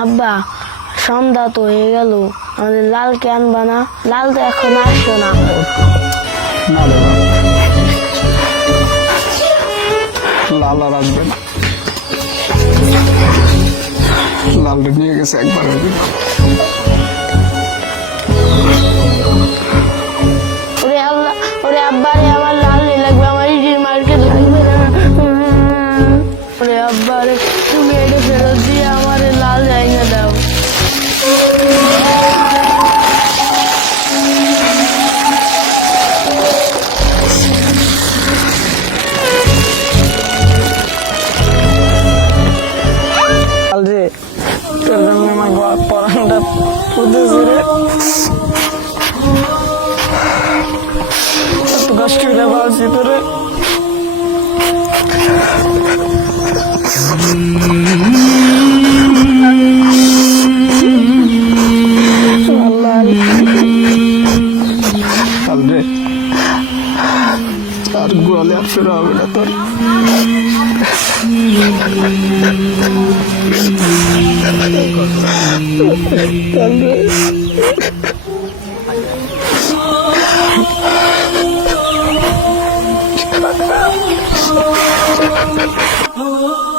আব্বা, সন্ধ্যা তো হয়ে গেল, আমাদের লালকে আনবা না? লাল তো এখন আসছো না। না রে বাবা, লাল আর আসবে না। লালটা নিয়ে গেছে একবার। ওরে আল্লাহ, ওরে আব্বা রে, আমার লাল লাগবে, আমার ইডির মার্কেট লাগবে না। ওরে আব্বা রে, তুমি এটা ফেরত দিয়ে আমার লাল জায়গা দাও। রে, তোর জন্য আমার পরানটা পুঁতেছে রে। এত কষ্ট করে পাচ্ছি তোরে। রে, আর গোয়ালে আর ফেরা হবে না তোর। Oh